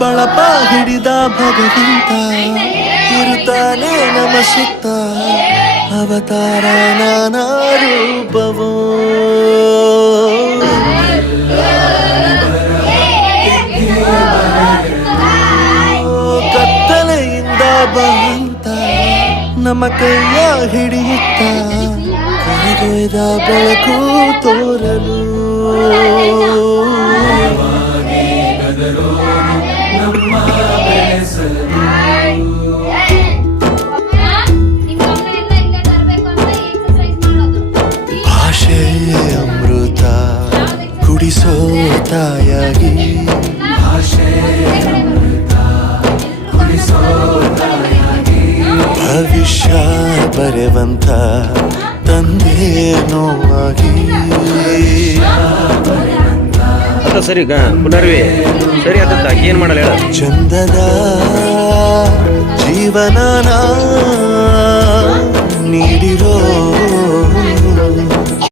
ಬಳಪ ಹಿಡಿದ ಭಗವಂತ ಇರುತ್ತಾನೆ ನಮ ಸುತ್ತ ಅವತಾರ ನಾನಾ ರೂಪವೋ ಕತ್ತಲೆಯಿಂದ ಬಂತ ನಮ್ಮ ಕೈಯ ಹಿಡಿಯುತ್ತ ಕರೆದೊಯ್ದ ಬೆಳಕು ತೋರಲು ಭಾಷೆಯೇ ಅಮೃತ ಕುಡಿಸೋ ತಾಯಾಗಿ ಭವಿಷ್ಯ ಬರೆವಂತ ತಂದೆ ನೋವಾಗಿ ಸರಿ ಪುನರ್ವಿ ಸರಿ ಆತ ಏನ್ ಮಾಡಲ್ಲ ಹೇಳ ಚಂದದ ಜೀವನ ನೀಡಿ